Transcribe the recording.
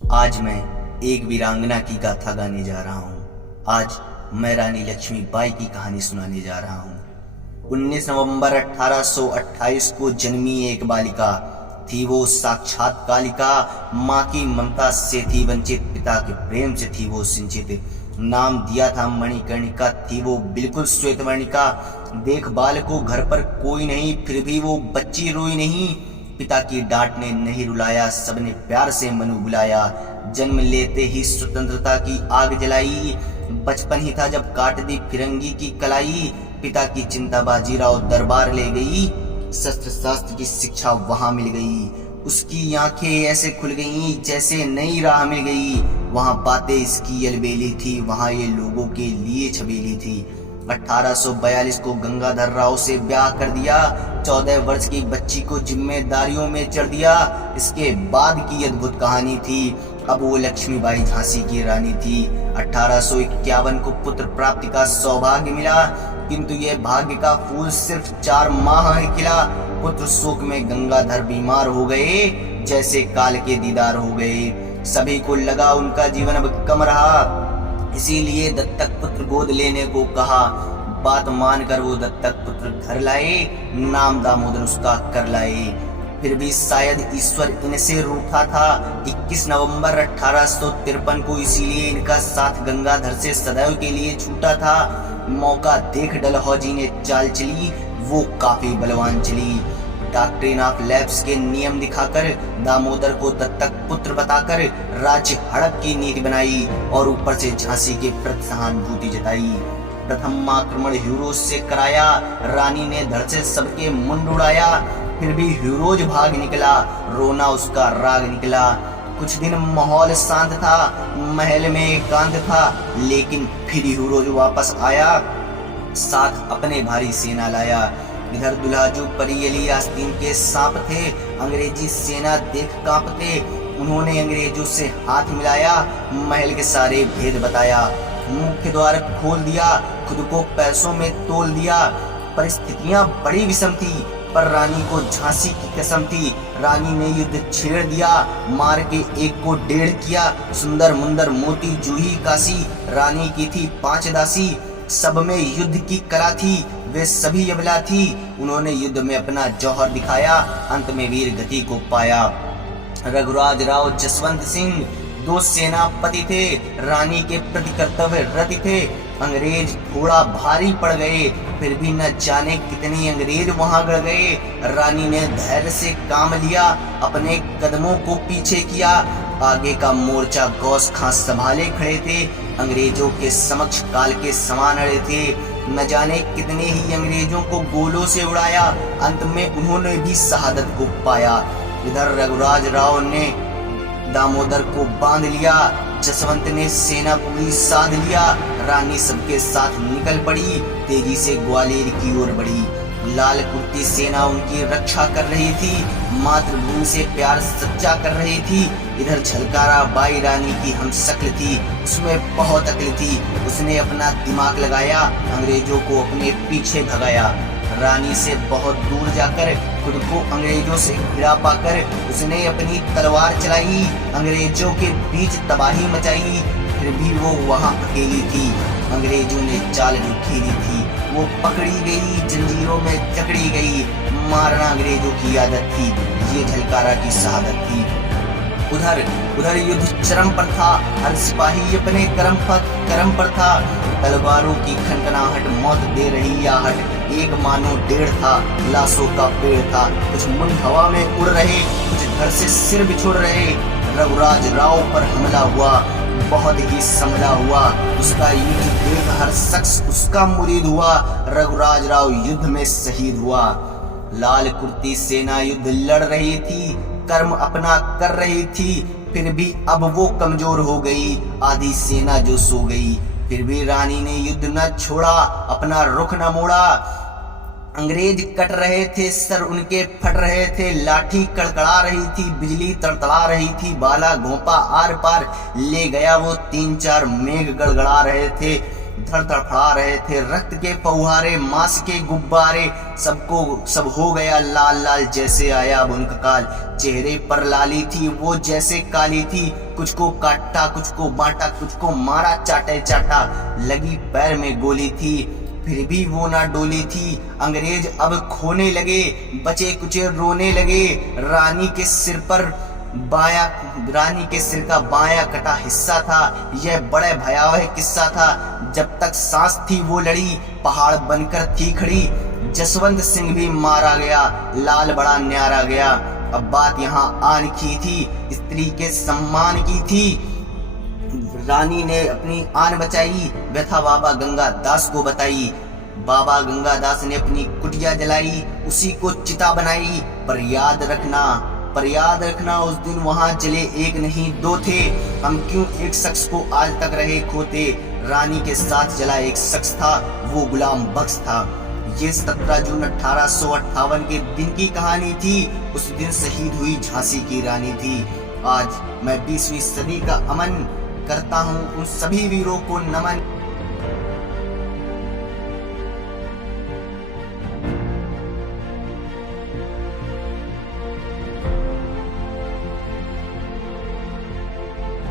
आज मैं एक वीरांगना की गाथा गाने जा रहा हूँ। आज मैं रानी लक्ष्मीबाई की कहानी सुनाने जा रहा हूँ। 19 नवंबर 1828 को जन्मी एक बालिका थी। वो साक्षात कालिका, माँ की ममता से थी वंचित, पिता के प्रेम से थी वो सिंचित। नाम दिया था मणिकर्णिका, थी वो बिल्कुल श्वेतवर्णिका। देखभाल को घर पर कोई नहीं, फिर भी वो बच्ची रोई नहीं। पिता की डांट ने नहीं रुलाया, सबने प्यार से मनु बुलाया। जन्म लेते ही स्वतंत्रता की आग जलाई, बचपन ही था जब काट दी फिरंगी की कलाई। पिता की चिंता बाजीराव दरबार ले गई, शस्त्र शास्त्र की शिक्षा वहां मिल गई। उसकी आंखें ऐसे खुल गईं जैसे नई राह मिल गई। वहां बातें इसकी अलबेली थी, वहां ये लोगों के लिए छबीली थी। 1842 को गंगाधर राव से ब्याह कर दिया। 14 वर्ष की बच्ची को जिम्मेदारियों में चढ़ दिया। इसके बाद की अद्भुत कहानी थी। अब वो लक्ष्मीबाई झांसी की रानी थी। 1851 को पुत्र प्राप्ति का सौभाग्य मिला, किंतु यह भाग्य का फूल सिर्फ 4 माह ही खिला। पुत्र शोक में गंगाधर बीमार हो गए, जैसे काल के दीदार हो गए। सभी को लगा उनका जीवन अब कम रहा, इसीलिए दत्तक पुत्र गोद लेने को कहा। बात मानकर वो दत्तक पुत्र घर लाए, नाम दामोदर उसका कर लाए। फिर भी शायद ईश्वर इनसे रूठा था। 21 नवंबर 1853 को इसीलिए इनका साथ गंगाधर से सदैव के लिए छूटा था। मौका देख डलहौजी ने चाल चली, वो काफी बलवान चली। डॉक्ट्रिन ऑफ लैप्स के नियम दिखाकर, दामोदर को दत्तक पुत्र बताकर राज्य हड़प की नीति बनाई और ऊपर से झांसी के प्रति सहानुभूति जताई। प्रथम आक्रमण ह्यूरोज से कराया, रानी ने धड़ से सबके मुंड उड़ाया। फिर भी ह्यूरोज भाग निकला, रोना उसका राग निकला। कुछ दिन माहौल शांत था, महल में एकांत था, लेकिन फिर ह्यूरोज वापस आया, साथ अपने भारी सेना लाया। इधर दुल्हाजू परी अली आस्तीन के सांप थे, अंग्रेजी सेना देख कांपते। उन्होंने अंग्रेजों से हाथ मिलाया, महल के सारे भेद बताया। मुख्य द्वार खोल दिया, खुद को पैसों में तोल दिया। परिस्थितियां बड़ी विषम थी, पर रानी को झांसी की कसम थी। रानी ने युद्ध छेड़ दिया, मार के 1 को 1.5 किया। सुंदर मुंदर मोती जूही काशी, रानी की थी 5 दासी। सब में युद्ध की कला थी, वे सभी अबला थी। उन्होंने युद्ध में अपना जौहर दिखाया, अंत में वीर गति को पाया। रघुराज राव जसवंत सिंह 2 सेनापति थे, रानी के प्रति कर्तव्य रति थे। अंग्रेज थोड़ा भारी पड़ गए, फिर भी न जाने कितने अंग्रेज वहां गड़ गए। रानी ने धैर्य से काम लिया, अपने कदमों को पीछे किया। आगे का मोर्चा गौस खां संभाले खड़े थे, अंग्रेजों के समक्ष काल के समान अड़े थे। न जाने कितने ही अंग्रेजों को गोलों से उड़ाया, अंत में उन्होंने भी शहादत को पाया। इधर रघुराज राव ने दामोदर को बांध लिया, जसवंत ने सेना पूरी साध लिया। रानी सबके साथ निकल पड़ी, तेजी से ग्वालियर की ओर बढ़ी। लाल कुर्ती सेना उनकी रक्षा कर रही थी, मातृभूमि से प्यार सच्चा कर रही थी। इधर झलकारा बाई रानी की हम शक्ल थी, उसमें बहुत अक्ल थी। उसने अपना दिमाग लगाया, अंग्रेजों को अपने पीछे भगाया। रानी से बहुत दूर जाकर खुद को अंग्रेजों से घिरा पाकर उसने अपनी तलवार चलाई, अंग्रेजों के बीच तबाही मचाई। फिर भी वो वहां अकेली थी, अंग्रेजों ने चाल जो खेली थी। वो पकड़ी गई, जंजीरों में जकड़ी गई। मारना अंग्रेजों की आदत थी, ये झलकारा की शहादत थी। उधर युद्ध चरम पर था, हर सिपाही अपने कर्म पर था। तलवारों की खनखनाहट मौत दे रही आहट, एक मानो 1.5 था, लाशों का पेड़ था। कुछ मुंड हवा में उड़ रहे, कुछ घर से सिर बिछुड़ रहे। रघुराज राव पर हमला हुआ, बहुत ही संभला हुआ। उसका युद्ध देख हर शख्स उसका मुरीद हुआ। रघुराज राव युद्ध में शहीद हुआ। लाल कुर्ती सेना युद्ध लड़ रही थी, कर्म अपना कर रही थी। फिर भी अब वो कमजोर हो गई, आधी सेना जो सो गई। फिर भी रानी ने युद्ध न छोड़ा, अपना रुख न मोड़ा। अंग्रेज कट रहे थे, सर उनके फट रहे थे। लाठी कड़कड़ा रही थी, बिजली तड़तड़ा रही थी। बाला घोंपा आर पार ले गया वो 3-4 मेघ गड़गड़ा रहे थे। धड़ तड़फड़ा रहे थे रक्त के फव्वारे, मांस के गुब्बारे। सब हो गया लाल लाल जैसे आया अब उनका काल। चेहरे पर लाली थी वो जैसे काली थी, कुछ को काटा कुछ को बांटा, कुछ को मारा चाटे चाटा। लगी पैर में गोली थी फिर भी वो ना डोली थी। अंग्रेज अब खोने लगे, बचे कुचे रोने लगे। रानी के सिर का बायां कटा हिस्सा था। यह बड़े भयावह किस्सा था। जब तक सांस थी वो लड़ी, पहाड़ बनकर थी खड़ी। जसवंत सिंह भी मारा गया, लाल बड़ा न्यारा गया। अब बात यहाँ आन की थी, स्त्री के सम्मान की थी। रानी ने अपनी आन बचाई, व्यथा बाबा गंगा दास को बताई। बाबा गंगा दास ने अपनी कुटिया जलाई, उसी को चिता बनाई। पर याद रखना उस दिन वहां जले एक नहीं दो थे। हम क्यों एक शख्स को आज तक रहे खोते। रानी के साथ जला एक शख्स था, वो गुलाम बख्श था। ये 17 जून 1858 के दिन की कहानी थी। उस दिन शहीद हुई झांसी की रानी थी। आज मैं 20वीं सदी का अमन करता हूँ उन सभी वीरों को नमन।